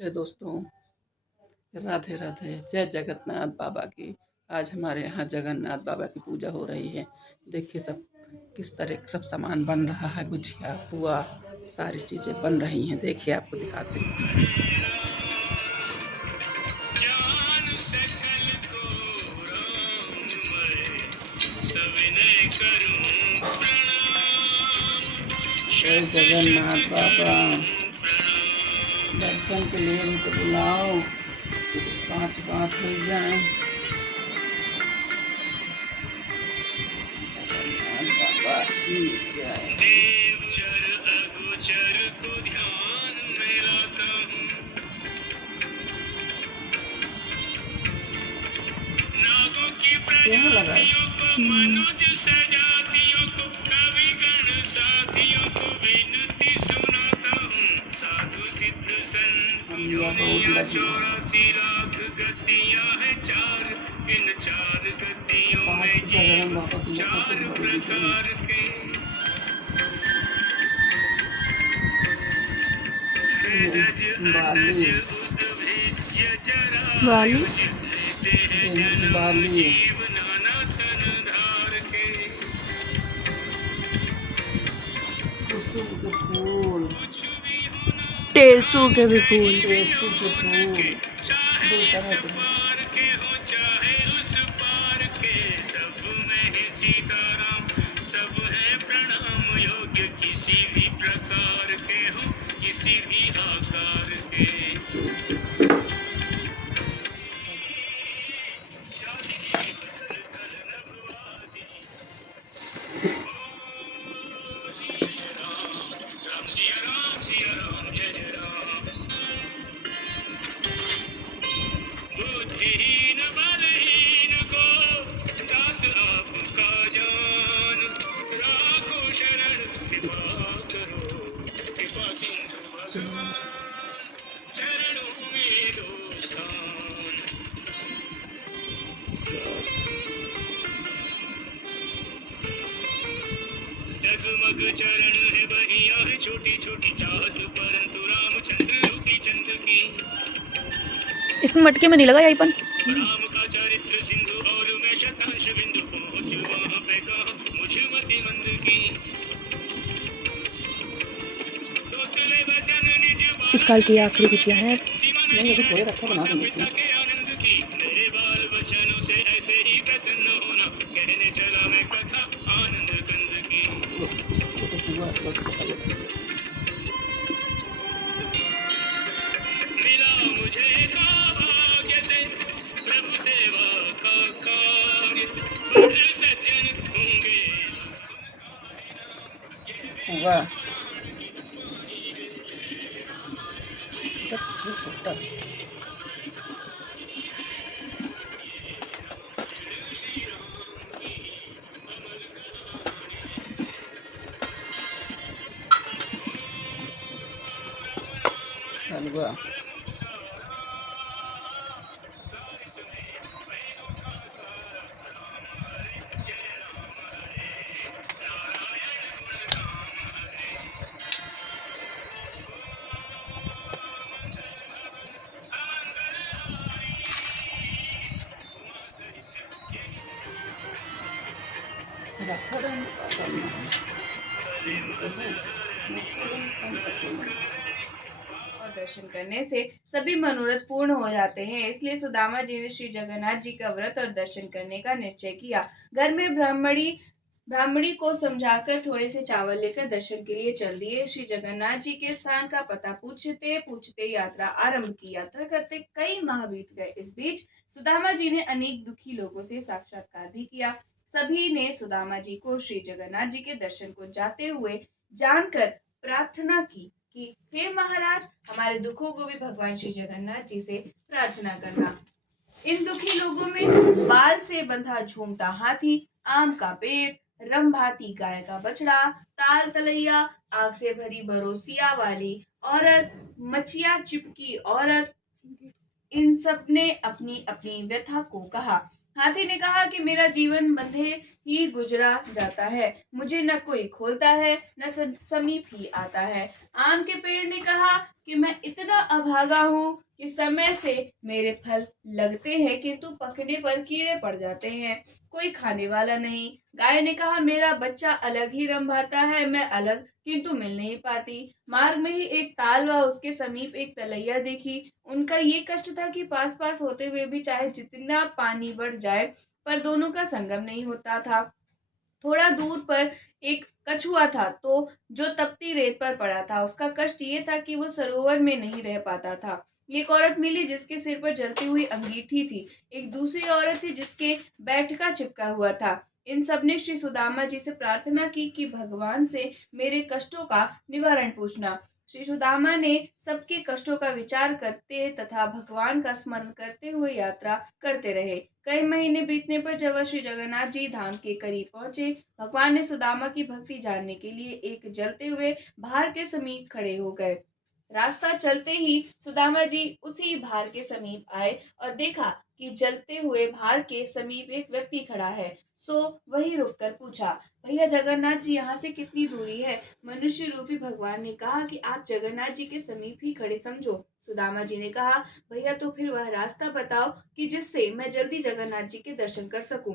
Hello दोस्तों, राधे राधे। जय जगन्नाथ बाबा की। आज हमारे यहाँ जगन्नाथ बाबा की पूजा हो रही है। देखिए सब किस तरह सब सामान बन रहा है। गुझिया, पुआ, सारी चीज़ें बन रही हैं। देखिए आपको दिखाते हैं। जय जगन्नाथ बाबा, दर्शन के लिए उनको बुलाओ, 5 बात हो जाए। जगन्नाथ बाबा की जय। देवचर अगोचर को ध्यान में लाता हूँ, नागों की प्रजातियों को, मनुज सजातियों को, कवि गण साथियों को विनती सुनाता हूँ। साधु सिद्ध संत दुनिया 84 लाख गतियाँ है 4, इन 4 गतियों में जीव 4 प्रकार के। बाली वाली बाली कुसुम के फूल, टेसू के भी फूल, टेसू के फूल, 2 तरह के सब में सीताराम, सब है प्रणाम योग्य, किसी भी प्रकार के हो, किसी भी आकार के। बुद्धिहीन बलहीन को दास आपका जान, राखो शरण कृपा करो, कृपा सिंधु भगवान, चरणों में दो स्थान। डगमग चरण है बहिया है छोटी छोटी चाहत, परंतु रामचंद्र की चंद की। इसमें मटके में नहीं लगा यही पन। राम का चरित्र सिंधु और मैं शतांश बिंदु, पहुंच वहां पे कहा मुझ मति मंद की। तोतले वचन निज इस साल की आखिरी गुजिया है। नहीं अभी थोड़े रखा बना देंगे आनंद की। मेरे बाल वचनों से ऐसे ही प्रसन्न होना, कहने चला मैं कथा आनंद कंद की। मिला मुझे सौभाग्य से प्रभु सेवा का कार्य, बड़ सज्जन होंगे। वाह, छोटा हलवा। और दर्शन करने से सभी मनोरथ पूर्ण हो जाते हैं। इसलिए सुदामा जी ने श्री जगन्नाथ जी का व्रत और दर्शन करने का निश्चय किया। घर में ब्राह्मणी को समझाकर थोड़े से चावल लेकर दर्शन के लिए चल दिए। श्री जगन्नाथ जी के स्थान का पता पूछते पूछते यात्रा आरंभ की। यात्रा करते कई माह बीत गए। इस बीच सुदामा जी ने अनेक दुखी लोगों से साक्षात्कार भी किया। सभी ने सुदामा जी को श्री जगन्नाथ जी के दर्शन को जाते हुए जानकर प्रार्थना की कि हे महाराज, हमारे दुखों को भी भगवान श्री जगन्नाथ जी से प्रार्थना करना। इन दुखी लोगों में बाल से बंधा झूमता हाथी, आम का पेड़, रंभाती गाय का बछड़ा, ताल तलैया, आग से भरी बरोसिया वाली औरत, मचिया चिपकी औरत, इन सब ने अपनी अपनी व्यथा को कहा। हाथी ने कहा कि मेरा जीवन बंधे ही गुजरा जाता है, मुझे न कोई खोलता है न समीप ही आता है। आम के पेड़ ने कहा कि मैं इतना अभागा हूँ कि समय से मेरे फल लगते हैं किंतु पकने पर कीड़े पड़ जाते हैं, कोई खाने वाला नहीं। गाय ने कहा मेरा बच्चा अलग ही रंभाता है, मैं अलग किंतु मिल नहीं पाती। मार्ग में ही एक ताल व उसके समीप एक तलैया देखी। उनका ये कष्ट था कि पास पास होते हुए भी चाहे जितना पानी बढ़ जाए पर दोनों का संगम नहीं होता था। थोड़ा दूर पर एक कछुआ था तो जो तपती रेत पर पड़ा था। उसका कष्ट ये था कि वो सरोवर में नहीं रह पाता था। एक औरत मिली जिसके सिर पर जलती हुई अंगीठी थी। एक दूसरी औरत थी जिसके बैठका चिपका हुआ था। इन सब ने श्री सुदामा जी से प्रार्थना की कि भगवान से मेरे कष्टों का निवारण पूछना। श्री सुदामा ने सबके कष्टों का विचार करते तथा भगवान का स्मरण करते हुए यात्रा करते रहे। कई महीने बीतने पर जब वह श्री जगन्नाथ जी धाम के करीब पहुंचे, भगवान ने सुदामा की भक्ति जानने के लिए एक जलते हुए भार के समीप खड़े हो गए। रास्ता चलते ही सुदामा जी उसी भार के समीप आए और देखा कि जलते हुए भार के समीप एक व्यक्ति खड़ा है। सो वही रुककर पूछा, भैया जगन्नाथ जी यहाँ से कितनी दूरी है? मनुष्य रूपी भगवान ने कहा कि आप जगन्नाथ जी के समीप ही खड़े समझो। सुदामा जी ने कहा, भैया तो फिर वह रास्ता बताओ कि जिससे मैं जल्दी जगन्नाथ जी के दर्शन कर सकूं।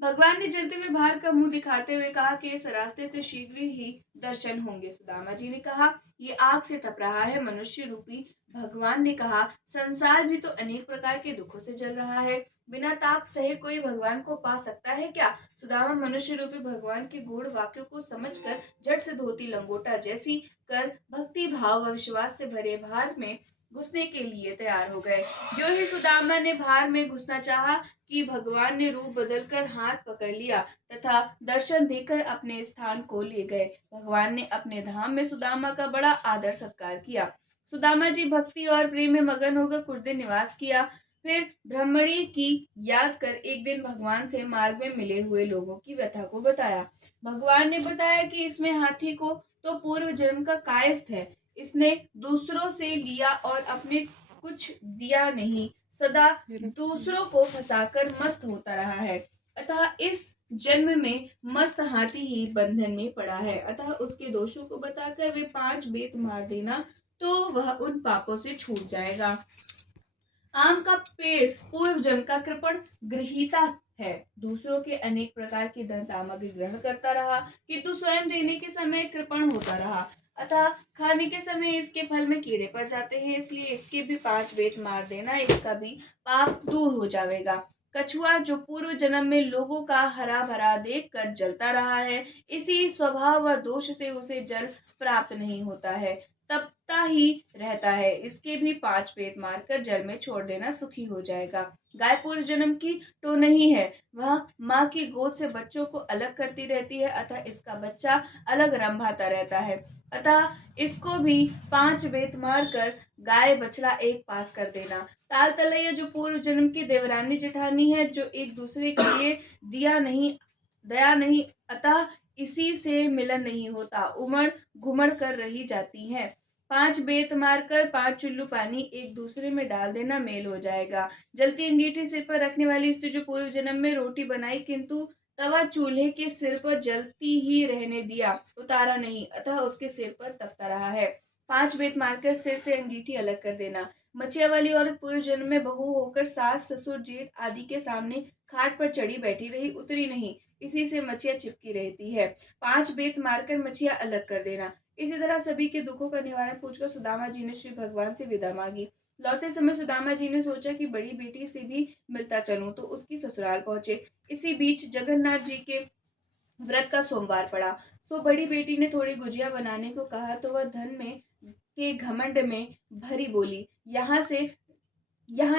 भगवान ने जलते हुए भार का मुंह दिखाते हुए कहा कि इस रास्ते से शीघ्र ही दर्शन होंगे। सुदामा जी ने कहा, ये आग से तप रहा है। मनुष्य रूपी भगवान ने कहा, संसार भी तो अनेक प्रकार के दुखों से जल रहा है, बिना ताप सहे कोई भगवान को पा सकता है क्या? सुदामा मनुष्य रूपी भगवान के गूढ़ वाक्यों को समझकर झट से धोती लंगोटा जैसी कर भक्ति भाव व विश्वास से भरे भार में घुसने के लिए तैयार हो गए। जो ही सुदामा ने भार में घुसना चाहा कि भगवान ने रूप बदलकर हाथ पकड़ लिया तथा दर्शन देकर अपने स्थान को ले गए। भगवान ने अपने धाम में सुदामा का बड़ा आदर सत्कार किया। सुदामा जी भक्ति और प्रेम में मगन होकर कुछ दिन निवास किया। फिर ब्रह्मणी की याद कर एक दिन भगवान से मार्ग में मिले हुए लोगों की व्यथा को बताया। भगवान ने बताया कि इसमें हाथी को तो पूर्व जन्म का कायस्थ है, इसने दूसरों से लिया और अपने कुछ दिया नहीं, सदा दूसरों को फंसाकर मस्त होता रहा है, अतः इस जन्म में मस्त हाथी ही बंधन में पड़ा है। अतः उसके दोषों को बताकर वे 5 बेत मार देना तो वह उन पापों से छूट जाएगा। आम का पेड़ पूर्व जन्म का कृपण गृहीता है, दूसरों के अनेक प्रकार की धन सामग्री ग्रहण करता रहा किंतु स्वयं देने के समय कृपण होता रहा, अतः खाने के समय इसके फल में कीड़े पड़ जाते हैं, इसलिए इसके भी 5 बेत मार देना, इसका भी पाप दूर हो जाएगा। कछुआ जो पूर्व जन्म में लोगों का हरा भरा देख कर जलता रहा है, इसी स्वभाव व दोष से उसे जल प्राप्त नहीं होता है, तपता ही रहता है, इसके भी 5 बेत मारकर जल में छोड़ देना, सुखी हो जाएगा। गाय पूर्व जन्म की तो नहीं है, वह माँ की गोद से बच्चों को अलग करती रहती है, अतः इसका बच्चा अलग रंभाता रहता है, अतः इसको भी 5 बेत मारकर गाय बछड़ा एक पास कर देना। ताल तलैया जो पूर्व जन्म की देवरानी जेठानी है, जो एक दूसरे के लिए दया नहीं, अतः इसी से मिलन नहीं होता, उमड़ घुमड़ कर रही जाती हैं। 5 बेत मारकर 5 चुल्लू पानी एक दूसरे में डाल देना, मेल हो जाएगा। जलती अंगीठी सिर पर रखने वाली स्त्री जो पूर्व जन्म में रोटी बनाई किंतु तवा चूल्हे के सिर पर जलती ही रहने दिया, उतारा नहीं, अतः उसके सिर पर तपता रहा है। 5 बेत मारकर सिर से अंगीठी अलग कर देना। मचिया वाली औरत पूर्व जन्म में बहू होकर सास ससुर जेठ आदि के सामने खाट पर चढ़ी बैठी रही, उतरी नहीं, इसी से मचिया चिपकी रहती है। 5 बेत मारकर मचिया अलग कर देना। इसी तरह सभी के दुखों का निवारण पूछकर सुदामा जी ने श्री भगवान से विदा मांगी। लौटते समय सुदामा जी ने सोचा कि बड़ी बेटी से भी मिलता चलूं, तो उसकी ससुराल पहुंचे। इसी बीच जगन्नाथ जी के व्रत का सोमवार पड़ा, सो बड़ी बेटी ने थोड़ी गुजिया बनाने को कहा तो वह धन में के घमंड में भरी बोली, यहाँ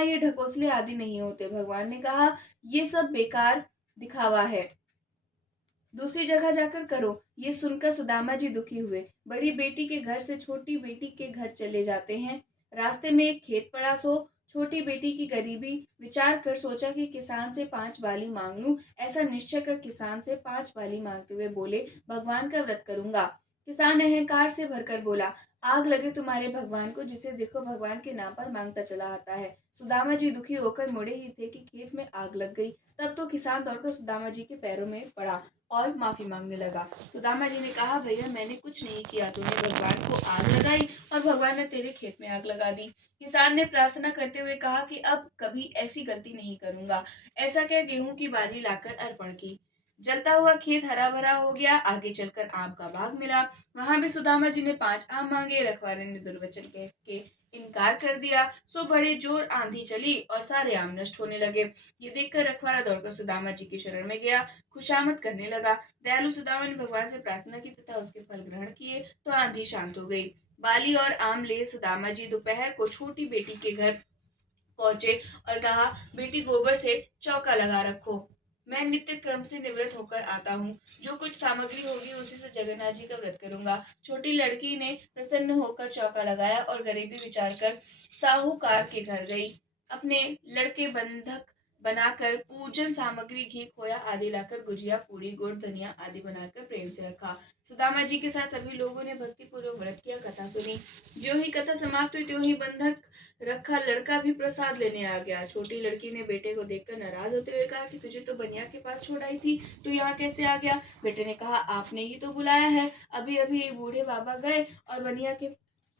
ये ढकोसले आदि नहीं होते। भगवान ने कहा, ये सब बेकार दिखावा है, दूसरी जगह जाकर करो। ये सुनकर सुदामा जी दुखी हुए, बड़ी बेटी के घर से छोटी बेटी के घर चले जाते हैं। रास्ते में एक खेत पड़ा, सो छोटी बेटी की गरीबी विचार कर सोचा कि किसान से 5 बाली मांग लूं। ऐसा निश्चय कर किसान से 5 बाली मांगते हुए बोले, भगवान का व्रत करूंगा। किसान अहंकार से भरकर बोला, आग लगे तुम्हारे भगवान को, जिसे देखो भगवान के नाम पर मांगता चला आता है। सुदामा जी दुखी होकर मुड़े ही थे कि खेत में आग लग गई। तब तो किसान दौड़कर सुदामा जी के पैरों में पड़ा और माफी मांगने लगा। सुदामा जी ने कहा, भैया मैंने कुछ नहीं किया, तूने भगवान को आग लगाई और भगवान ने तेरे खेत में आग लगा दी। किसान ने प्रार्थना करते हुए कहा कि अब कभी ऐसी गलती नहीं करूंगा। ऐसा कह गेहूं की बाली लाकर अर्पण की। जलता हुआ खेत हरा भरा हो गया। आगे चलकर आम का बाग मिला। वहां भी सुदामा जी ने 5 आम मांगे। रखवाले ने दुर्वचन कह के इनकार कर दिया। सो बड़े जोर आंधी चली और सारे आम नष्ट होने लगे। ये देखकर रखवाला दौड़कर सुदामा जी की शरण में गया, खुशामद करने लगा। दयालु सुदामा ने भगवान से प्रार्थना की तथा उसके फल ग्रहण किए तो आंधी शांत हो गई। बाली और आम ले सुदामा जी दोपहर को छोटी बेटी के घर पहुंचे और कहा, बेटी गोबर से चौका लगा रखो, मैं नित्य क्रम से निवृत्त होकर आता हूँ। जो कुछ सामग्री होगी उसी से जगन्नाथ जी का व्रत करूंगा। छोटी लड़की ने प्रसन्न होकर चौका लगाया और गरीबी विचार कर साहूकार के घर गई। अपने लड़के बंधक बनाकर पूजन सामग्री घी खोया आदि लाकर गुजिया पूड़ी गुड़ धनिया आदि बनाकर प्रेम से रखा। सुदामा जी के साथ सभी लोगों ने भक्ति पूर्वक व्रत किया, कथा सुनी। जो ही कथा समाप्त हुई त्यों ही बंधक रखा लड़का भी प्रसाद लेने आ गया। छोटी लड़की ने बेटे को देखकर नाराज होते हुए कहा कि तुझे तो बनिया के पास छोड़ आई थी, तू यहाँ कैसे आ गया? बेटे ने कहा, आपने ही तो बुलाया है। अभी अभी एक बूढ़े बाबा गए और बनिया के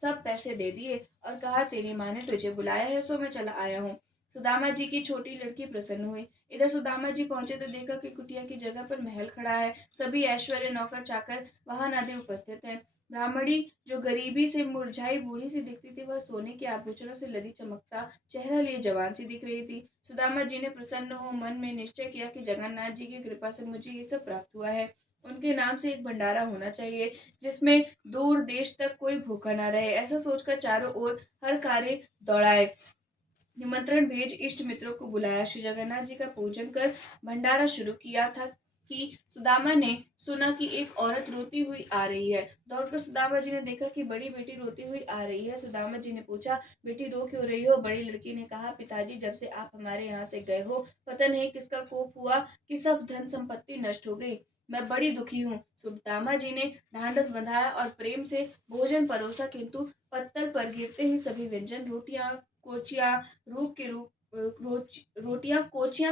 सब पैसे दे दिए और कहा तेरी माँ ने तुझे बुलाया है, सो मैं चला आया हूँ। सुदामा जी की छोटी लड़की प्रसन्न हुई। इधर सुदामा जी पहुंचे तो देखा कि कुटिया की जगह पर महल खड़ा है। सभी ऐश्वर्य नौकर चाकर वाहन आदि उपस्थित हैं। ब्राह्मणी जो गरीबी से मुरझाई बूढ़ी सी दिखती थी, वह सोने के आभूषणों से लदी चमकता चेहरा लिए जवान सी दिख रही थी। सुदामा जी ने प्रसन्न हो मन में निश्चय किया कि जगन्नाथ जी की कृपा से मुझे ये सब प्राप्त हुआ है। उनके नाम से एक भंडारा होना चाहिए जिसमें दूर देश तक कोई भूखा न रहे। ऐसा सोचकर चारों ओर हर कार्य दौड़ाए। निमंत्रण भेज इष्ट मित्रों को बुलाया। श्री जगन्नाथ जी का पूजन कर भंडारा शुरू किया था कि सुदामा ने सुना कि एक औरत रोती हुई आ रही है। दौड़कर सुदामा जी ने देखा कि बड़ी बेटी रोती हुई आ रही है। सुदामा जी ने पूछा, बेटी रो क्यों रही हो? बड़ी लड़की ने कहा, पिताजी जब से आप हमारे यहाँ से गए हो पता नहीं किसका कोप हुआ कि सब धन संपत्ति नष्ट हो गई। मैं बड़ी दुखी हूँ। सुदामा जी ने ढांढस बंधाया और प्रेम से भोजन परोसा, किंतु पत्तल पर गिरते ही सभी व्यंजन रोटियां कोचियां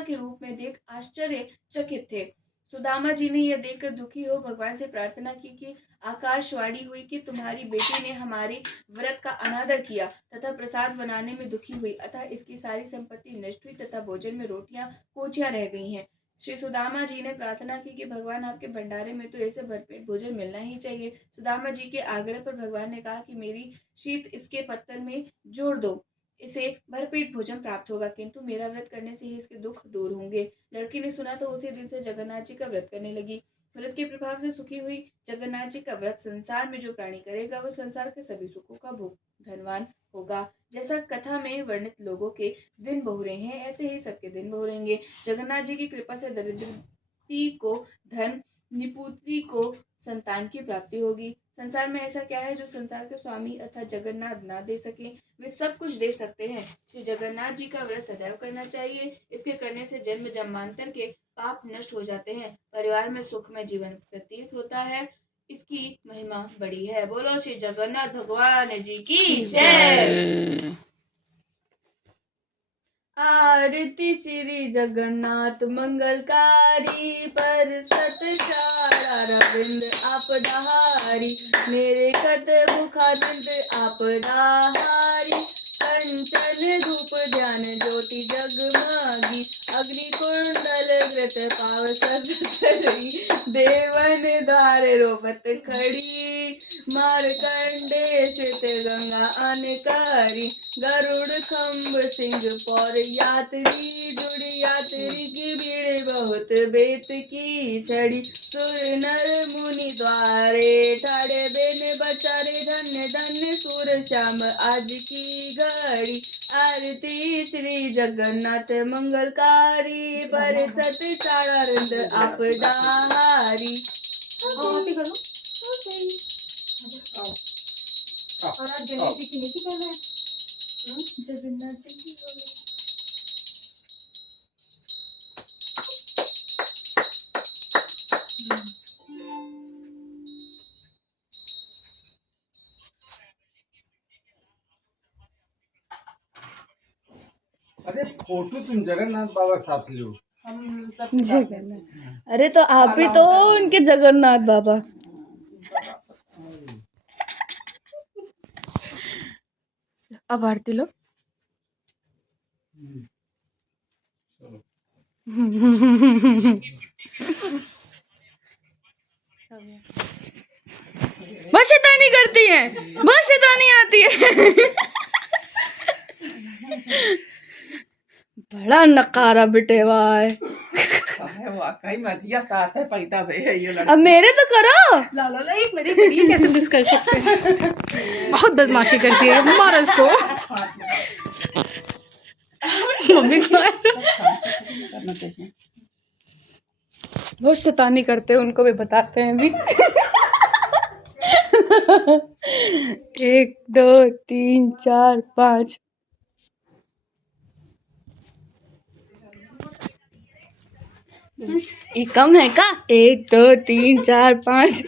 के रूप में देख आश्चर्यचकित थे। सुदामा जी ने यह देखकर दुखी हो भगवान से प्रार्थना की कि आकाशवाणी हुई कि तुम्हारी बेटी ने हमारी व्रत का अनादर किया तथा प्रसाद बनाने में दुखी हुई, अतः इसकी सारी संपत्ति नष्ट हुई तथा भोजन में रोटियां कोचियां रह गई हैं। श्री सुदामा जी ने प्रार्थना की कि भगवान आपके भंडारे में तो ऐसे भरपेट भोजन मिलना ही चाहिए। सुदामा जी के आग्रह पर भगवान ने कहा कि मेरी शीत इसके पत्तल में जोड़ दो, इसे भरपेट भोजन प्राप्त होगा, किंतु मेरा व्रत करने से ही इसके दुख दूर होंगे। लड़की ने सुना तो उसी दिन से जगन्नाथ जी का व्रत करने लगी। व्रत के प्रभाव से सुखी हुई जगन्नाथ जी का व्रत संसार में जो प्राणी करेगा वह संसार के सभी सुखों का भोग धनवान होगा। जैसा कथा में वर्णित लोगों के दिन बहुरे हैं, ऐसे ही सबके दिन बहुरेंगे। जगन्नाथ जी की कृपा से दरिद्री को धन, निपुत्री को संतान की प्राप्ति होगी। संसार में ऐसा क्या है जो संसार के स्वामी अर्थात जगन्नाथ ना दे सके? वे सब कुछ दे सकते हैं। श्री जगन्नाथ जी का व्रत सदैव करना चाहिए। इसके करने से जन्म जन्मांतर के पाप नष्ट हो जाते हैं, परिवार में सुखमय जीवन व्यतीत होता है। इसकी महिमा बड़ी है। बोलो श्री जगन्नाथ भगवान जी की जय। आरती श्री जगन्नाथ मंगलकारी, पर सत अरविंद आपदाहारी, मेरे कत मुखादिंद आपदाहारी, कंचन धूप ध्यान ज्योति जगमगी, अग्नि कुंडल घृत पाव सब करी, देवन द्वार रोपत खड़ी, मारकंडे श्वेत गंगा अनकारी, गरुड़ खम्भ सिंह पौर यात्री, जुड़ यात्री की भीड़ बहुत बेत की छड़ी, सुर नर मुनि द्वारे ठाड़े बेन बचारे, धन्य धन्य सुर श्याम आज की घड़ी, आरती श्री जगन्नाथ मंगलकारी, पर सत चारानंद आपदाहारी। और आज गणेश जी की नीति कर रहे हैं। जगन्नाथ जी की हो गई। अरे फोटो तुम जगन्नाथ बाबा के साथ लो। हम सब जगन्नाथ, अरे तो आप ही तो उनके जगन्नाथ बाबा। अब आरती लो। बस शैतानी करती है, बस शैतानी आती है। बड़ा नकारा बिटेवा है। वाकई मजिया सास है पैदा भई ये लड़का। अब मेरे तो करो। ला ला ला एक मेरे ये कैसे मिस कर सकते हैं। बहुत बदमाशी करती है, मारो इसको। मम्मी को करना चाहिए। बहुत शैतानी करते हैं, उनको भी बताते हैं अभी। 1 2 3 4 5। ये कम है का? 1 2 3 4 5।